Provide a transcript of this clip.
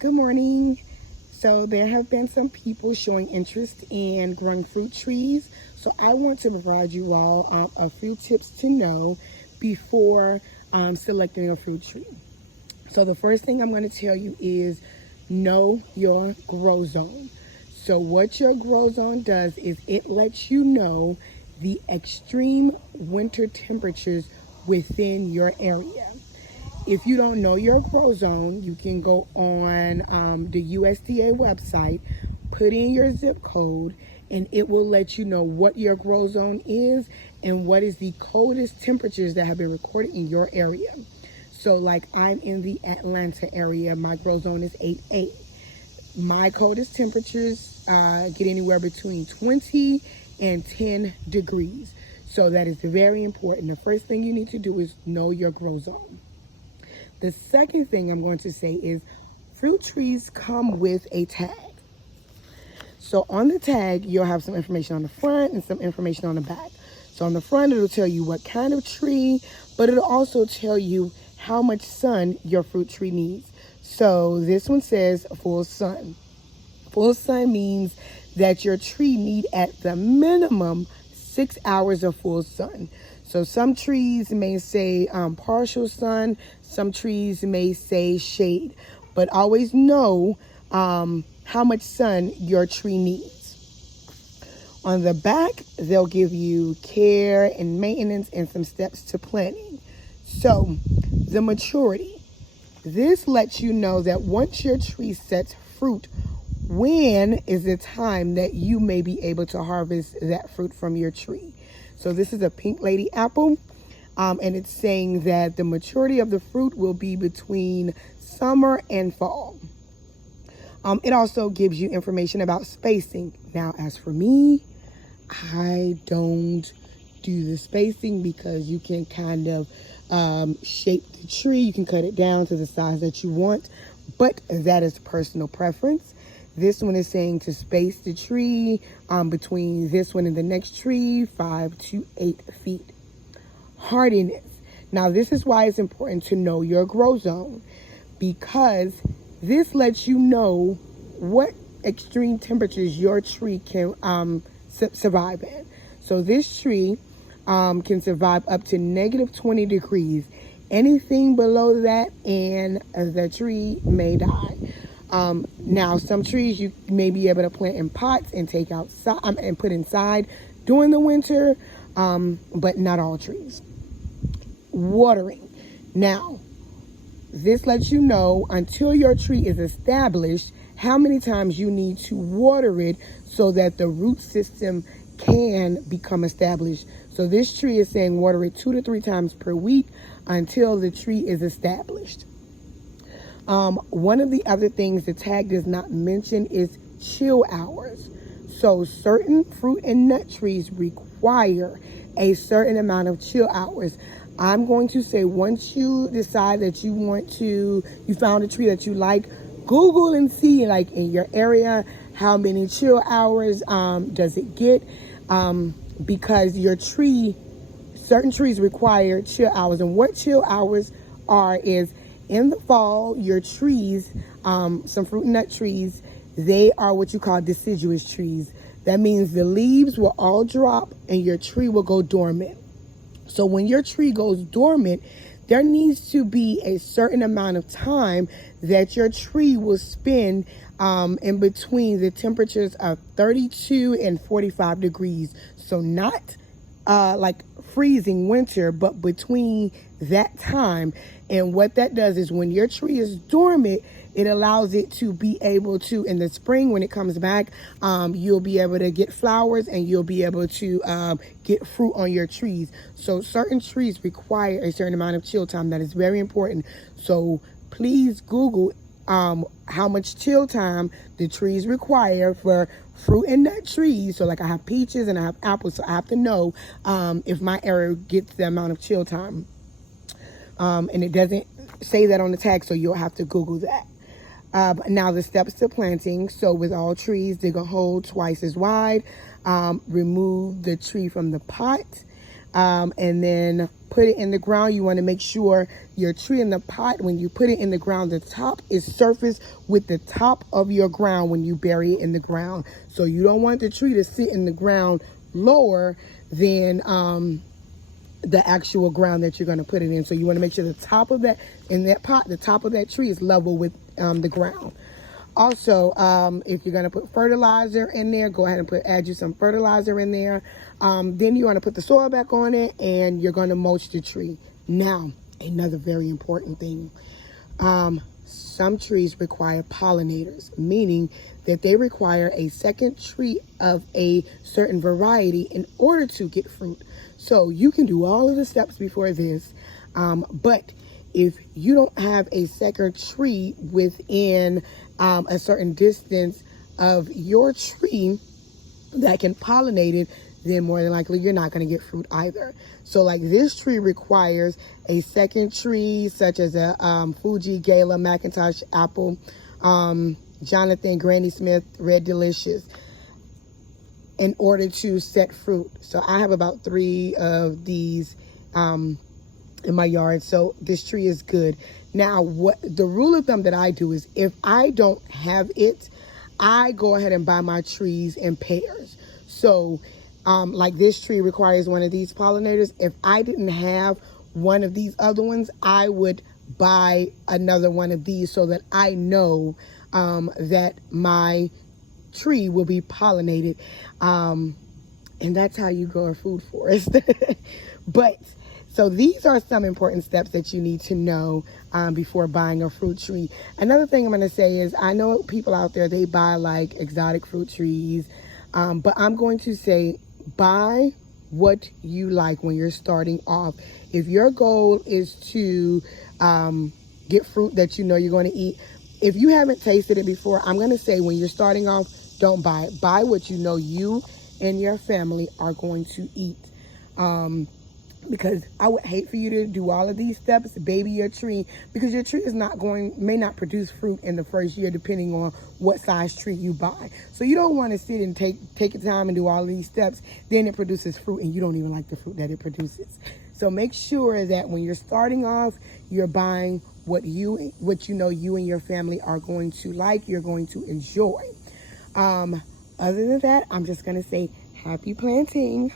Good morning. So there have been some people showing interest in growing fruit trees. So I want to provide you all a few tips to know before selecting a fruit tree. So the first thing I'm going to tell you is know your grow zone. So what your grow zone does is it lets you know the extreme winter temperatures within your area. If you don't know your grow zone, you can go on the USDA website, put in your zip code, and it will let you know what your grow zone is and what is the coldest temperatures that have been recorded in your area. So like I'm in the Atlanta area, my grow zone is 8A. My coldest temperatures get anywhere between 20 and 10 degrees. So that is very important. The first thing you need to do is know your grow zone. The second thing I'm going to say is fruit trees come with a tag. So on the tag, you'll have some information on the front and some information on the back. So on the front, it'll tell you what kind of tree, but it'll also tell you how much sun your fruit tree needs. So this one says full sun. Full sun means that your tree need at the minimum 6 hours of full sun. So some trees may say partial sun, some trees may say shade, but always know how much sun your tree needs. On the back, they'll give you care and maintenance and some steps to planting. So the maturity. This lets you know that once your tree sets fruit, when is the time that you may be able to harvest that fruit from your tree. So this is a pink lady apple, and it's saying that the maturity of the fruit will be between summer and fall. It also gives you information about spacing. Now, as for me, I don't do the spacing because you can kind of shape the tree. You can cut it down to the size that you want, but that is personal preference. This one is saying to space the tree between this one and the next tree, 5 to 8 feet. Hardiness. Now, this is why it's important to know your grow zone, because this lets you know what extreme temperatures your tree can survive in. So this tree can survive up to negative 20 degrees. Anything below that and the tree may die. Now, some trees you may be able to plant in pots and take outside and put inside during the winter, but not all trees. Watering. Now, this lets you know until your tree is established how many times you need to water it so that the root system can become established. So this tree is saying water it 2 to 3 times per week until the tree is established. One of the other things the tag does not mention is chill hours. So certain fruit and nut trees require a certain amount of chill hours. I'm going to say once you decide that you found a tree that you like, Google and see like in your area, how many chill hours does it get? Because your tree, certain trees require chill hours. And what chill hours are is in the fall, your trees, some fruit and nut trees, they are what you call deciduous trees. That means the leaves will all drop and your tree will go dormant. So when your tree goes dormant, there needs to be a certain amount of time that your tree will spend in between the temperatures of 32 and 45 degrees. So not like freezing winter, but between that time. And what that does is when your tree is dormant, it allows it to be able to, in the spring when it comes back, you'll be able to get flowers and you'll be able to get fruit on your trees. So certain trees require a certain amount of chill time. That is very important. So please Google how much chill time the trees require for fruit and nut trees. So like I have peaches and I have apples, so I have to know if my area gets the amount of chill time. And it doesn't say that on the tag, so you'll have to Google that. Now the steps to planting. So with all trees, dig a hole twice as wide. Remove the tree from the pot. And then put it in the ground, you want to make sure your tree in the pot, when you put it in the ground, the top is surfaced with the top of your ground when you bury it in the ground. So you don't want the tree to sit in the ground lower than the actual ground that you're going to put it in. So you want to make sure the top of that, in that pot, the top of that tree is level with the ground. Also, if you're going to put fertilizer in there, go ahead and add you some fertilizer in there. Then you want to put the soil back on it, and you're going to mulch the tree. Now, another very important thing. Some trees require pollinators, meaning that they require a second tree of a certain variety in order to get fruit. So you can do all of the steps before this, but if you don't have a second tree within a certain distance of your tree that can pollinate it, then more than likely you're not going to get fruit either. So like this tree requires a second tree such as a Fuji, Gala, McIntosh, Apple, Jonathan, Granny Smith, Red Delicious in order to set fruit. So I have about 3 of these in my yard, so this tree is good. Now, what the rule of thumb that I do is if I don't have it, I go ahead and buy my trees in pairs. So like this tree requires one of these pollinators. If I didn't have one of these other ones, I would buy another one of these so that I know that my tree will be pollinated. And that's how you grow a food forest. But so these are some important steps that you need to know before buying a fruit tree. Another thing I'm going to say is I know people out there, they buy like exotic fruit trees, but I'm going to say buy what you like when you're starting off. If your goal is to get fruit that you know you're going to eat, if you haven't tasted it before, I'm going to say when you're starting off, don't buy it. Buy what you know you and your family are going to eat. Because I would hate for you to do all of these steps, baby your tree, because your tree may not produce fruit in the first year depending on what size tree you buy. So you don't want to sit and take your time and do all of these steps, then it produces fruit and you don't even like the fruit that it produces. So make sure that when you're starting off, you're buying what you know you and your family are going to like, you're going to enjoy. Other than that, I'm just going to say happy planting.